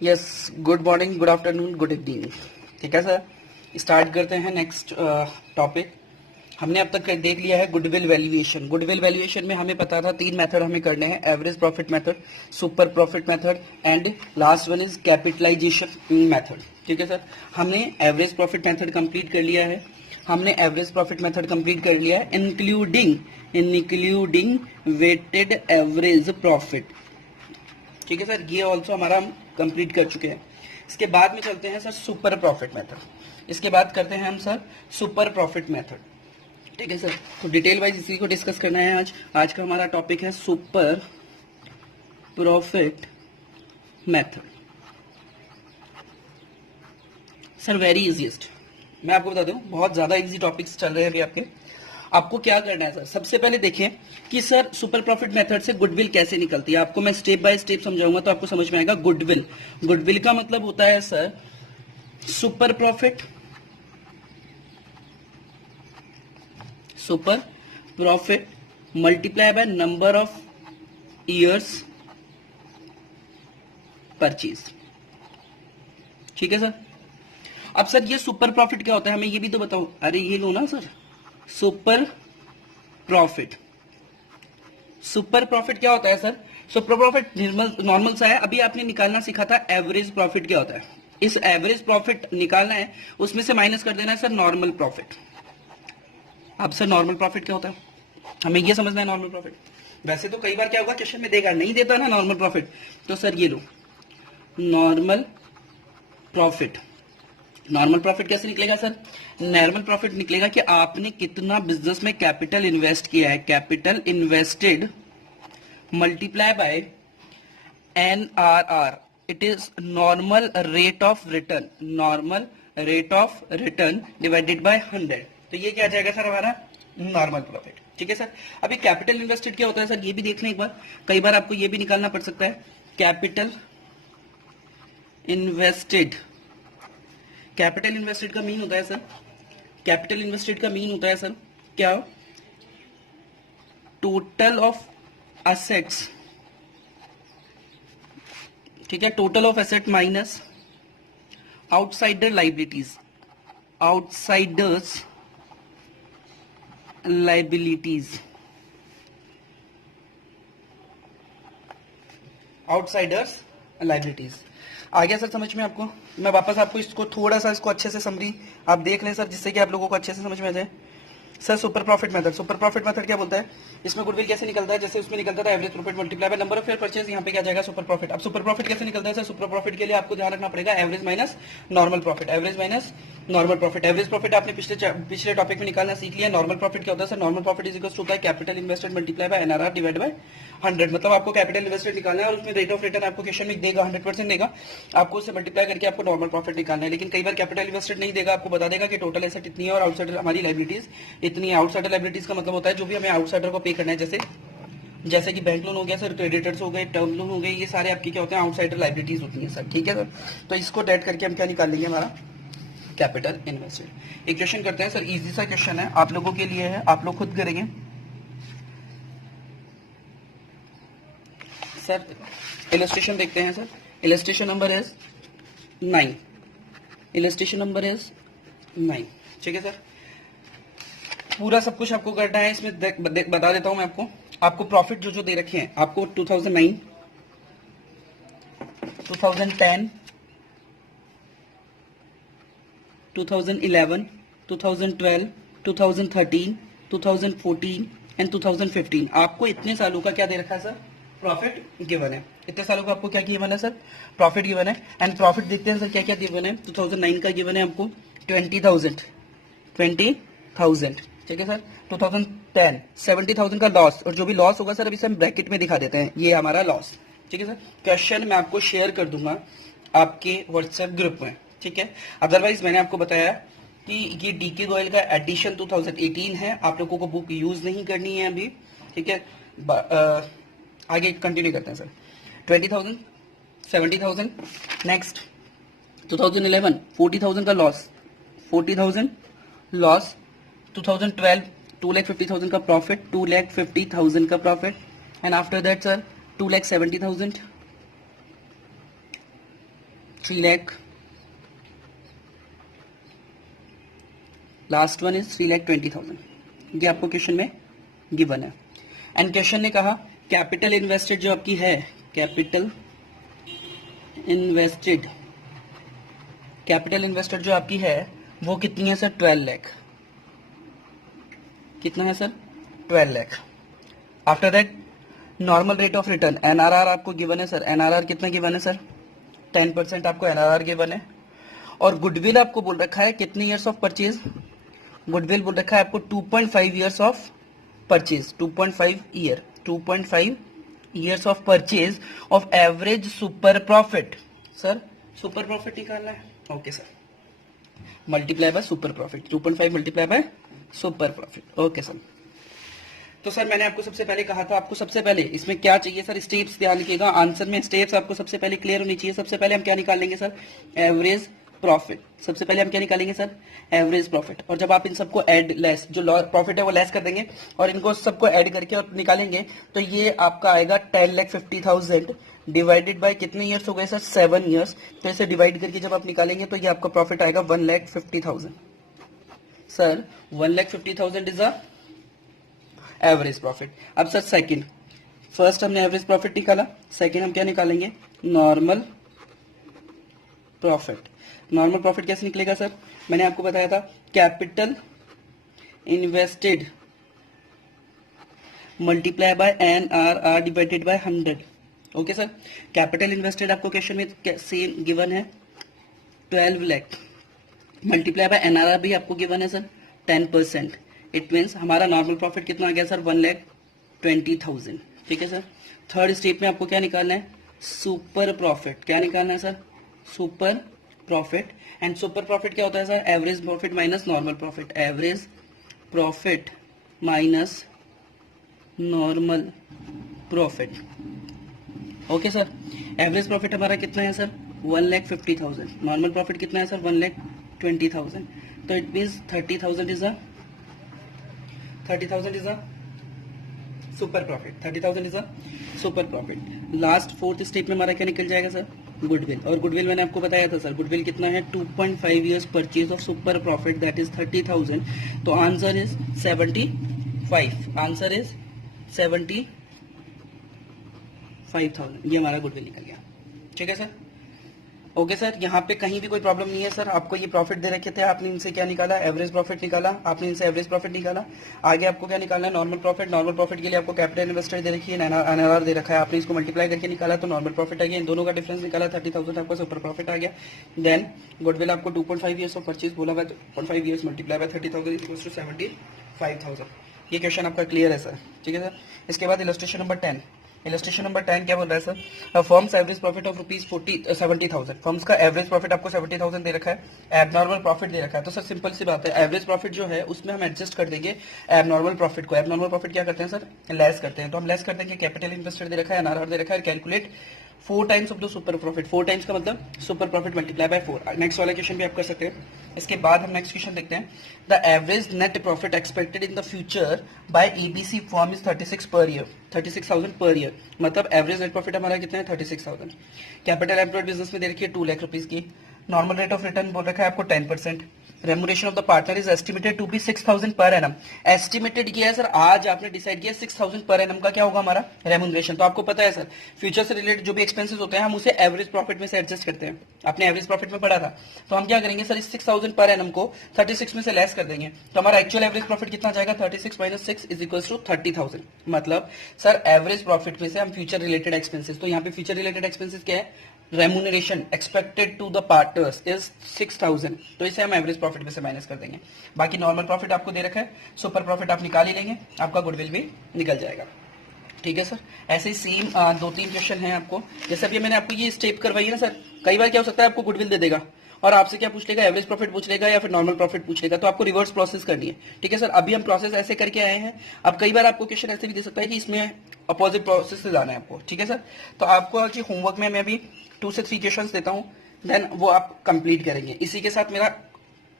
Yes, good morning, good afternoon, good evening. ठीक है sir, start करते हैं नेक्स्ट टॉपिक। हमने अब तक देख लिया है गुडविल वैल्यूएशन। गुडविल वैल्यूएशन में हमें पता था 3 मेथड हमें करने हैं, average profit method, super profit method and last one is capitalisation method. ठीक है सर, हमने एवरेज प्रॉफिट मेथड कंप्लीट कर लिया है। हमने एवरेज प्रॉफिट मेथड कंप्लीट कर लिया है इंक्लूडिंग वेटेड एवरेज प्रॉफिट। ठीक है सर, ये ऑल्सो हमारा हम कंप्लीट कर चुके हैं। इसके बाद में चलते हैं सर सुपर प्रॉफिट मेथड। इसके बाद करते हैं हम सर सुपर प्रॉफिट मेथड। ठीक है सर, तो डिटेल वाइज इसी को डिस्कस करना है आज। आज का हमारा टॉपिक है super profit method. Sir very easiest, मैं आपको बता दूं बहुत ज्यादा इजी टॉपिक्स चल रहे हैं अभी आपके। आपको क्या करना है सर, सबसे पहले देखें कि सर सुपर प्रॉफिट मेथड से गुडविल कैसे निकलती है। आपको मैं स्टेप बाय स्टेप समझाऊंगा तो आपको समझ में आएगा। गुडविल का मतलब होता है sir super profit multiply by number of years purchase. ठीक है सर, अब सर ये सुपर प्रॉफिट क्या होता है हमें ये भी तो बताओ। अरे ये लो ना सर, सुपर प्रॉफिट क्या होता है सर? सुपर प्रॉफिट नॉर्मल सा है। अभी आपने निकालना सीखा था एवरेज प्रॉफिट क्या होता है। इस एवरेज प्रॉफिट निकालना है, उसमें से माइनस कर देना है सर नॉर्मल प्रॉफिट। अब सर नॉर्मल प्रॉफिट क्या होता है हमें ये समझना है। नॉर्मल प्रॉफिट वैसे तो कई बार क्या होगा क्वेश्चन में देगा, नहीं देता ना नॉर्मल प्रॉफिट, तो सर ये लो नॉर्मल प्रॉफिट। नॉर्मल प्रॉफिट कैसे निकलेगा सर? नॉर्मल प्रॉफिट निकलेगा कि आपने कितना बिजनेस में कैपिटल इन्वेस्ट किया है, capital invested multiply by NRR, it is normal rate of return divided by 100। तो ये क्या आ जाएगा सर हमारा नॉर्मल प्रॉफिट। ठीक है सर, अभी कैपिटल इन्वेस्टेड क्या होता है सर ये भी देख लें एक बार। कई बार आपको ये भी निकालना पड़ सकता है। कैपिटल इन्वेस्टेड का मीन होता है सर, कैपिटल इन्वेस्टेड का मीन होता है सर क्या? Total of assets. ठीक है, total of asset minus outsiders liabilities. आ गया सर समझ में आपको? मैं वापस आपको इसको थोड़ा सा इसको अच्छे से समरी आप देख लें सर, जिससे कि आप लोगों को अच्छे से समझ में आ जाए। सर सुपर प्रॉफिट मेथड क्या बोलता है? इसमें गुडविल कैसे निकलता है? जैसे उसमें निकलता था average profit multiply by number of year purchase, यहाँ पे क्या जाएगा सुपर प्रॉफिट। अब सुपर प्रॉफिट कैसे निकलता है सर? सुपर प्रॉफिट के लिए आपको ध्यान रखना पड़ेगा average minus normal profit. Average profit आपने पिछले टॉपिक में निकालना सीख लिया। नॉर्मल प्रॉफिट क्या होता है sir? Normal profit is equal to capital invested multiply by NRR divide by 100। मतलब आपको कैपिटल इन्वेस्टेड निकालना है और उसमें रेट ऑफ रिटर्न आपको क्वेश्चन में देगा 100% देगा, आपको उससे मल्टीप्लाई करके आपको नॉर्मल प्रॉफिट निकालना है। लेकिन कई बार कैपिटल इन्वेस्टेड नहीं देगा, आपको बता देगा कि टोटल एसेट इतनी है और आउटसाइडर हमारी लाइबिलिटीज इतनी है। आउटसाइडर लाइबिलिटीज का मतलब होता है जो भी हमें आउटसाइडर को पे करना है, जैसे कि बैंक लोन हो गया सर, क्रेडिटर्स हो गए, टर्म लोन हो गए, ये सारे आपके क्या होते हैं आउटसाइडर लाइबिलिटीज होती हैं सर। ठीक है सर, तो इसको डेट करके हम क्या निकाल लेंगे हमारा कैपिटल इन्वेस्टेड। एक क्वेश्चन करते हैं सर, इजी सा क्वेश्चन है आप लोगों के लिए है, आप लोग खुद करेंगे सर। इलस्ट्रेशन देखते हैं सर। Illustration number is 9। ठीक है सर, पूरा सब कुछ आपको करना है इसमें। बता देता हूं मैं आपको प्रॉफिट जो दे रखे हैं आपको 2009, 2010, 2011, 2012, 2013, 2014 एंड 2015। आपको इतने सालों का क्या दे रखा है सर? प्रॉफिट गिवन है। इतने सालों का आपको क्या गिवन है सर? प्रॉफिट गिवन है। एंड प्रॉफिट देखते हैं सर क्या क्या गिवन है। 2009 का गिवन है आपको 20,000। ठीक है सर, 2010 70,000 का लॉस, और जो भी लॉस होगा सर अभी से हम ब्रैकेट में दिखा देते हैं, ये हमारा लॉस। ठीक है सर, क्वेश्चन मैं आपको शेयर कर दूंगा आपके व्हाट्सएप ग्रुप में। ठीक है, अदरवाइज मैंने आपको बताया कि ये डीके गोयल का एडिशन 2018 है, आप लोगों को बुक यूज नहीं करनी है अभी। ठीक है, आगे कंटिन्यू करते हैं सर। 20,000, 70,000, नेक्स्ट 2011 40,000 का लॉस, 40,000 लॉस। 2012 2,50,000 का प्रॉफिट, 2,50,000 का profit. And after that sir 2,70,000, 3 lakh, last one is 3,20,000। ये आपको क्वेश्चन में गिवन है। एंड क्वेश्चन ने कहा कैपिटल इन्वेस्टेड जो आपकी है, कैपिटल इन्वेस्टेड जो आपकी है वो कितनी है सर? 12 लाख। कितना है sir? 12 lakh. After that normal rate of return NRR आपको गिवन है सर। एनआरआर कितना गिवन है सर? 10% आपको एनआरआर गिवन है। और गुडविल आपको बोल रखा है कितने ईयर्स ऑफ परचेज? गुडविल बोल रखा है आपको 2.5 years of purchase, 2.5 years of purchase of average super profit. Sir super profit निकालना है, okay sir, multiply by super profit, 2.5 multiply by super profit, okay sir. तो सर मैंने आपको सबसे पहले कहा था, आपको सबसे पहले इसमें क्या चाहिए सर? स्टेप्स ध्यान रखिएगा, आंसर में स्टेप्स आपको सबसे पहले क्लियर होनी चाहिए। सबसे पहले हम क्या निकालेंगे सर? Average profit. सबसे पहले हम क्या निकालेंगे सर? Average profit. और जब आप इन सबको ऐड लेस, जो प्रॉफिट है वो लेस कर देंगे और इनको सबको ऐड करके और निकालेंगे तो ये आपका आएगा 10,50,000 डिवाइडेड बाय कितने ईयर्स हो गए सर? 7 ईयर्स। तो इसे डिवाइड करके जब आप निकालेंगे तो ये आपका प्रॉफिट आएगा 1,50,000। Sir 1,50,000 is a average profit. अब सर सेकंड, फर्स्ट हमने एवरेज प्रॉफिट निकाला, सेकंड हम क्या निकालेंगे? Normal profit. नॉर्मल प्रॉफिट कैसे निकलेगा सर? मैंने आपको बताया था capital invested multiply bye NRR divided by 100। Okay sir, capital invested आपको क्वेश्चन में सेम गिवन है 12 लाख, मल्टीप्लाई बाय एनआरआर भी आपको गिवन है सर 10%। इट मीन्स हमारा नॉर्मल प्रॉफिट कितना आ गया सर? 1,20,000। ठीक है सर। थर्ड स्टेप में आपको क्या निकालना है? Super profit. क्या निकालना है sir? Super profit. And super profit क्या होता है sir? Average profit minus normal profit. Average profit minus normal profit. Okay sir, average profit हमारा कितना है सर? 1,50,000। नॉर्मल प्रॉफिट कितना है सर? 1,20,000। तो it means 30,000 is a super profit. 30,000 is a super profit. Last fourth step में हमारा क्या निकल जाएगा सर? गुडविल। और गुडविल मैंने आपको बताया था सर, गुडविल कितना है? 2.5 years purchase of super profit, that is 30,000। तो आंसर इज 75। Answer is 75,000। ये हमारा गुडविल निकल गया। ठीक है सर। ओके सर, यहाँ पे कहीं भी कोई प्रॉब्लम नहीं है सर। आपको ये प्रॉफिट दे रखे थे, आपने इनसे क्या निकाला? एवरेज प्रॉफिट निकाला। आपने इनसे एवरेज प्रॉफिट निकाला। आगे आपको क्या निकालना है? Normal profit. नॉर्मल प्रॉफिट के लिए आपको कैपिटल इन्वेस्टेड दे रखी है, एनआरआर दे रखा है, आपने इसको मल्टीप्लाई करके निकाला तो नॉर्मल प्रॉफिट आ गया। इन दोनों का डिफरेंस निकाला, 30,000 आपका सुपर प्रॉफिट आ गया। देन गुडविल आपको 2.5 ईयर्स ऑफ परचेज बोला हुआ, 2.5 years multiply by 30,000 equals to 75,000। ये क्वेश्चन आपका क्लियर है सर। ठीक है सर। इसके बाद इलस्ट्रेशन नंबर 10। इलस्ट्रेशन नंबर 10 क्या बोल रहा है sir? Firms average profit of rupees 70,000। Firms का एवरेज प्रॉफिट आपको 70,000 दे रखा है, एबनॉर्मल प्रॉफिट दे रखा है। तो सर सिंपल सी बात है, एवरेज प्रॉफिट जो है उसमें हम एडजस्ट कर देंगे एबनॉर्मल प्रॉफिट को। एबनॉर्मल प्रॉफिट क्या करते हैं सर? लेस करते हैं। तो हम लेस कर देंगे, कैपिटल इन्वेस्टेड दे रखा है, एनआरआर दे रखा है, calculate 4 times of the super profit. 4 times का मतलब super profit multiply by 4। Next वाला क्वेश्चन भी आप कर सकते हैं। इसके बाद हम नेक्स्ट क्वेश्चन देखते हैं। The average net profit expected in the future bye ABC firm is 36 per year, 36,000 per year. मतलब एवरेज नेट प्रॉफिट हमारा कितना है? 36,000। कैपिटल एम्प्लॉयड बिजनेस में दे रखी है 2 लाख रुपीज की। नॉर्मल रेट ऑफ रिटर्न बोल रखा है आपको 10%। Remuneration of the partner is estimated to be 6,000 per annum. Estimated किया है सर, आज आपने डिसाइड किया 6,000 पर एनम का क्या होगा हमारा रेमुनरेशन। तो आपको पता है सर, फ्यूचर से रिलेटेड जो भी एक्सपेंसेस होते हैं हम उसे एवरेज प्रॉफिट में से एडजस्ट करते हैं। आपने एवरेज प्रॉफिट में पढ़ा था। तो हम क्या करेंगे सर, इस 6,000 पर एनम को 36 में से लेस कर देंगे तो हमारा एक्चुअल एवरेज प्रॉफिट कितना जाएगा? 36 माइनस 6 इज इक्वल टू 30,000। मतलब सर एवरेज प्रॉफिट में से हम फ्यूचर रिलेटेड एक्सपेंसेस, तो यहाँ पे फ्यूचर रिलेटेड एक्सपेंसेस क्या है? Remuneration expected to the partners is 6,000। तो इसे हम एवरेज प्रॉफिट में से माइनस कर देंगे। बाकी नॉर्मल प्रॉफिट आपको दे रखा है, सुपर प्रॉफिट आप निकाल ही लेंगे, आपका गुडविल भी निकल जाएगा। ठीक है सर। ऐसे ही सेम 2-3 क्वेश्चन है आपको। जैसे अभी मैंने आपको ये स्टेप करवाई है ना सर, कई बार क्या हो सकता है आपको गुडविल दे देगा और आपसे क्या पूछ लेगा? एवरेज प्रॉफिट पूछ लेगा या फिर नॉर्मल प्रॉफिट पूछ लेगा। तो आपको रिवर्स प्रोसेस करनी है। ठीक है सर। अभी हम प्रोसेस ऐसे करके आए हैं। अब कई बार आपको क्वेश्चन ऐसे भी दे सकता है कि इसमें अपोजिट प्रोसेस से जाना है आपको। ठीक है सर। तो आपको कि होमवर्क में मैं अभी 2 से 3 क्वेश्चन देता हूं, देन वो आप कंप्लीट करेंगे। इसी के साथ मेरा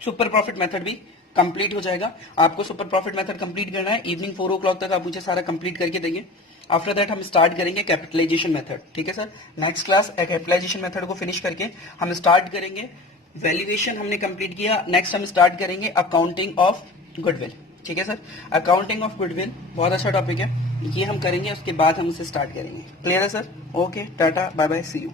सुपर प्रॉफिट मेथड भी कंप्लीट हो जाएगा। आपको सुपर प्रॉफिट मेथड कंप्लीट करना है, इवनिंग 4 o'clock तक आप मुझे सारा कंप्लीट करके देंगे। आफ्टर दैट हम स्टार्ट करेंगे कैपिटलाइजेशन मेथड, ठीक है sir. Next class capitalisation method को फिनिश करके हम स्टार्ट करेंगे वैल्यूएशन, हमने कंप्लीट किया। नेक्स्ट हम स्टार्ट करेंगे अकाउंटिंग ऑफ गुडविल, ठीक है सर। अकाउंटिंग ऑफ गुडविल बहुत अच्छा टॉपिक है, ये हम करेंगे, उसके बाद हम इसे स्टार्ट करेंगे। क्लियर है sir? Okay, tata, bye bye, see you.